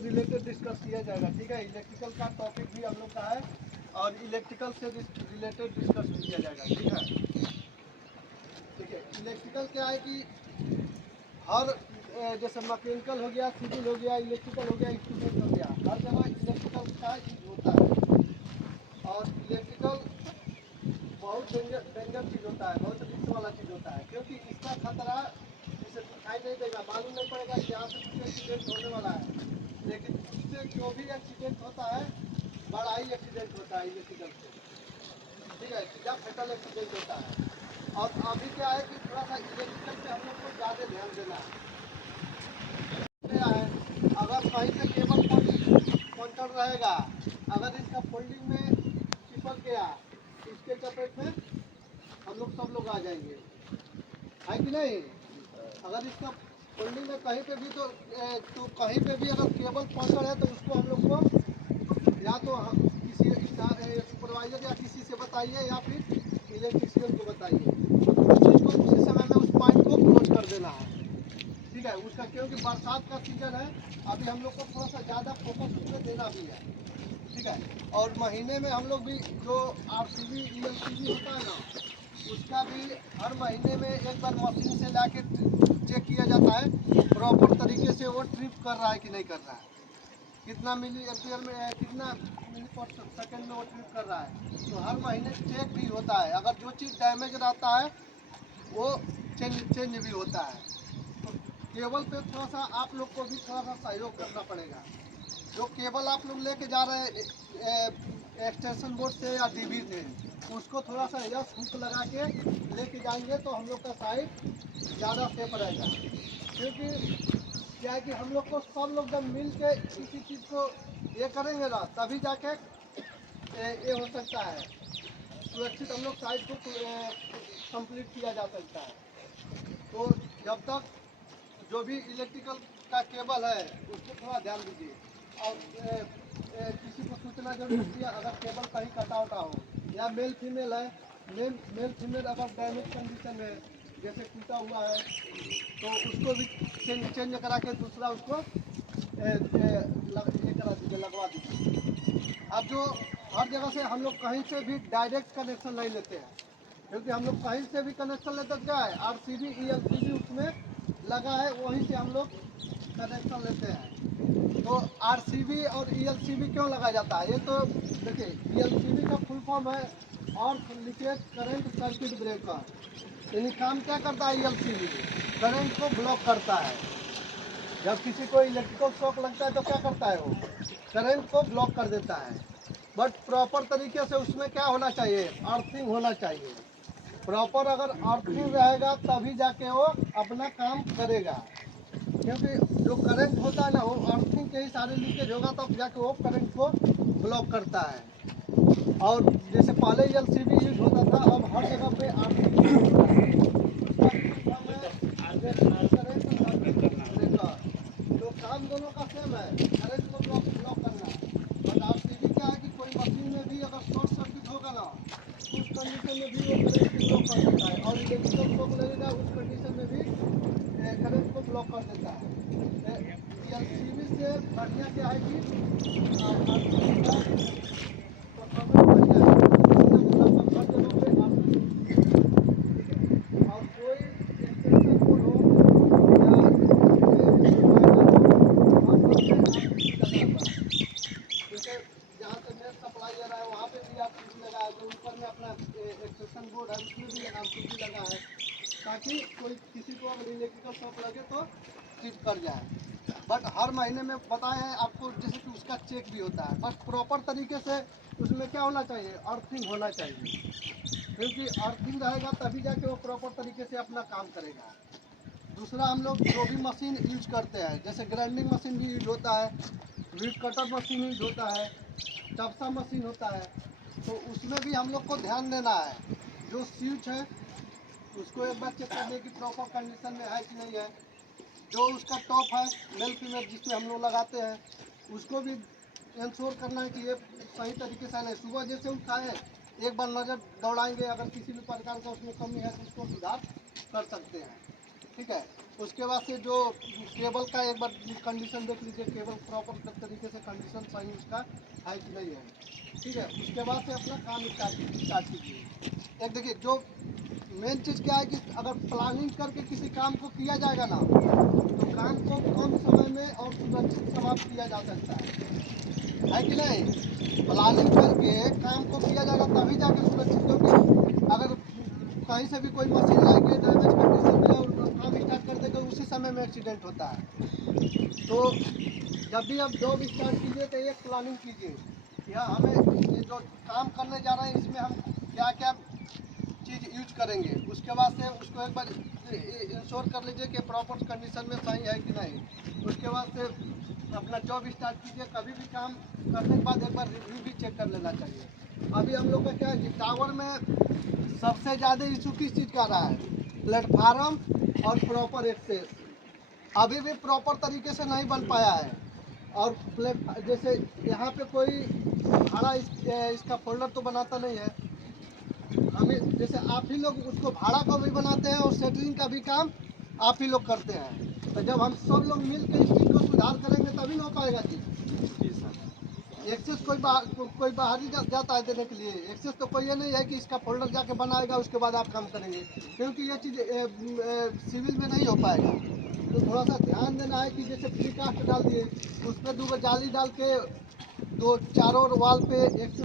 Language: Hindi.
रिलेटेड डिस्कस किया जाएगा। ठीक है, इलेक्ट्रिकल का टॉपिक भी हम लोग का है और इलेक्ट्रिकल से रिलेटेड डिस्कस भी किया जाएगा। ठीक है, ठीक है। इलेक्ट्रिकल क्या है कि हर जैसे मैकेनिकल हो गया, सिविल हो गया, इलेक्ट्रिकल हो गया, इंस्ट्रूमेंट हो गया, हर जगह इलेक्ट्रिकल का यूज होता है। और इलेक्ट्रिकल बहुत डेंजर चीज़ होता है, बहुत रिस्क वाला चीज़ होता है, क्योंकि इसका खतरा जैसे दिखाई नहीं देगा, मालूम नहीं पड़ेगा कि यहाँ से कुछ एक्सीडेंट होने वाला है, लेकिन उससे जो भी एक्सीडेंट होता है बड़ा ही एक्सीडेंट होता है इलेक्ट्रिकल से। ठीक है, सीधा फेटल एक्सीडेंट होता है। और अभी क्या है कि थोड़ा सा इलेक्ट्रिकल पे हम लोग को ज़्यादा ध्यान देना है। अगर कहीं पे केबल पंचर रहेगा, अगर इसका फोल्डिंग में चिपक गया, इसके चपेट में हम लोग सब लोग आ जाएंगे, है कि नहीं। अगर इसका फोल्डिंग में कहीं पे भी तो कहीं पे भी अगर केबल पंचर है तो उसको हम लोग को या तो किसी सुपरवाइजर या किसी से बताइए या फिर इलेक्ट्रिशियन को बताइए, उसको उसी समय में उस पॉइंट को क्लोज कर देना है। ठीक है, उसका क्योंकि बरसात का सीजन है, अभी हम लोग को थोड़ा सा ज़्यादा फोकस उसमें देना भी है। ठीक है, और महीने में हम लोग भी जो RCB ELCB होता है ना, उसका भी हर महीने में एक बार मशीन से लाके चेक किया जाता है प्रॉपर तरीके से वो ट्रिप कर रहा है कि नहीं कर रहा है, कितना मिली एम्पियर में, कितना मिली पर सेकेंड में वो ट्रिप कर रहा है। तो हर महीने चेक भी होता है, अगर जो चीज़ डैमेज रहता है वो चेंज भी होता है। तो केबल पे थोड़ा सा आप लोग को भी थोड़ा सा सहयोग करना पड़ेगा। जो केबल आप लोग लेके जा रहे हैं एक्सटेंशन बोर्ड से या DB से, उसको थोड़ा सा यस हुक लगा के लेके जाएंगे तो हम लोग का साइड ज़्यादा सेफ रहेगा। क्योंकि क्या है कि हम लोग को सब लोग जब मिल के किसी चीज़ को ये करेंगे ना, तभी जाके ये हो सकता है, सुरक्षित हम लोग साइड को कंप्लीट किया जा सकता है। तो जब तक जो भी इलेक्ट्रिकल का केबल है उसको थोड़ा ध्यान दीजिए। और किसी को सूचना जरूर दीजिए अगर केबल कहीं कटा उटा हो, या मेल फीमेल है, मेल फीमेल अगर डैमेज कंडीशन में जैसे टूटा हुआ है तो उसको भी चेंज करा के दूसरा उसको ये करा दीजिए, लगवा दीजिए। अब जो हर जगह से हम लोग कहीं से भी डायरेक्ट कनेक्शन नहीं लेते हैं, क्योंकि हम लोग कहीं से भी कनेक्शन लेते क्या है, RCB ELCB उसमें लगा है, वहीं से हम लोग कनेक्शन लेते हैं। तो RCB और ELCB क्यों लगाया जाता है, ये तो देखिए ELCB का फुल फॉर्म है अर्थ लीकेज करंट सर्किट ब्रेकर। यानी काम क्या करता है ELCB, करंट को ब्लॉक करता है। जब किसी को इलेक्ट्रिकल शॉक लगता है तो क्या करता है, वो करंट को ब्लॉक कर देता है। बट प्रॉपर तरीके से उसमें क्या होना चाहिए, अर्थिंग होना चाहिए। प्रॉपर अगर अर्थिंग रहेगा तभी जाके वो अपना काम करेगा। क्योंकि जो करंट होता है ना, वो अर्थिंग के ही सारे लीकेज होगा तब जाके वो करंट को ब्लॉक करता है। और जैसे पहले ELCB यूज होता था, अब हर जगह पे RCB तो काम दोनों का सेम है, करंट को ब्लॉक करना। बट RCB क्या है कि कोई मशीन में भी अगर शॉर्ट सर्किट होगा ना, उस कंडीशन में भी वो करंट को ब्लॉक कर देता है, और इलेक्ट्रिकल शॉक लगेगा उस कंडीशन में भी करंट को ब्लॉक कर देता है। ELCB से बढ़िया क्या है कि RCB का परफॉर्मेंस बढ़िया है, लगभग हर जगह पे RCB। ठीक है, और कोई एक्सटेंशन बोर्ड हो या जैसे जहाँ से मेन सप्लाई आ रहा है वहाँ पे भी RCB लगा है, तो ऊपर में अपना एक्सटेंशन बोर्ड है उसमें भी RCB लगा है, ताकि कोई किसी को अगर इलेक्ट्रिकल शॉक लगे तो ट्रिप कर जाए। बट हर महीने में बताया है आपको जैसे कि उसका चेक भी होता है, बट प्रॉपर तरीके से उसमें क्या होना चाहिए, अर्थिंग होना चाहिए। क्योंकि अर्थिंग रहेगा तभी जाके वो प्रॉपर तरीके से अपना काम करेगा। दूसरा, हम लोग जो भी मशीन यूज करते हैं, जैसे ग्राइंडिंग मशीन भी यूज होता है, वीट कटर मशीन यूज होता है, चपसा मशीन होता है, तो उसमें भी हम लोग को ध्यान देना है। जो स्विच है उसको एक बार चेक करने की प्रॉपर कंडीशन में है कि नहीं है। जो उसका टॉप है मेल फीमेल जिसमें हम लोग लगाते हैं, उसको भी इंश्योर करना है कि ये सही तरीके से नहीं। सुबह जैसे उठाए एक बार नज़र दौड़ाएंगे, अगर किसी भी प्रकार का उसमें कमी है तो उसको सुधार कर सकते हैं। ठीक है, उसके बाद से जो केबल का एक बार कंडीशन देख लीजिए, केबल प्रॉपर तरीके से कंडीशन सही उसका है कि नहीं है। ठीक है, उसके बाद से अपना काम स्टार्ट कीजिए। एक देखिए, जो मेन चीज़ क्या है कि अगर प्लानिंग करके किसी काम को किया जाएगा ना, तो काम को कम समय में और सुरक्षित समाप्त किया जा सकता है कि नहीं। प्लानिंग करके काम को किया जाएगा तभी जाके सुरक्षित, क्योंकि अगर कहीं से भी कोई मशीन लाएंगे डैमेज कंडीशन में और काम स्टार्ट कर देगा, उसी समय में एक्सीडेंट होता है। तो जब भी आप जॉब स्टार्ट कीजिए तो एक प्लानिंग कीजिए कि हाँ, हमें ये जो काम करने जा रहे हैं इसमें हम क्या क्या चीज़ यूज करेंगे। उसके बाद से उसको एक बार इंश्योर कर लीजिए कि प्रॉपर कंडीशन में सही है कि नहीं। उसके बाद से अपना जॉब स्टार्ट कीजिए। कभी भी काम करने के बाद एक बार रिव्यू भी चेक कर लेना चाहिए। अभी हम लोग का क्या है कि टावर में सबसे ज़्यादा इशू किस चीज़ का रहा है, प्लेटफार्म और प्रॉपर एक्सेस अभी भी प्रॉपर तरीके से नहीं बन पाया है। और जैसे यहाँ पे कोई भाड़ा इसका फोल्डर तो बनाता नहीं है, हमें जैसे आप ही लोग उसको भाड़ा का भी बनाते हैं और सेटलिंग का भी काम आप ही लोग करते हैं। तो जब हम सब लोग मिल के इस चीज़ को सुधार करेंगे तभी ना हो पाएगा जी सर। एक्सेस कोई बाहर ही जाता है देने के लिए। एक्सेस तो कोई ये नहीं है कि इसका फोल्डर जाके बनाएगा उसके बाद आप काम करेंगे, क्योंकि ये चीज़ सिविल में नहीं हो पाएगा। तो थोड़ा सा ध्यान देना है कि जैसे प्रीकास्ट डाल दिए, उस पर 2 जाली डाल के 2 चारों वाल पे 100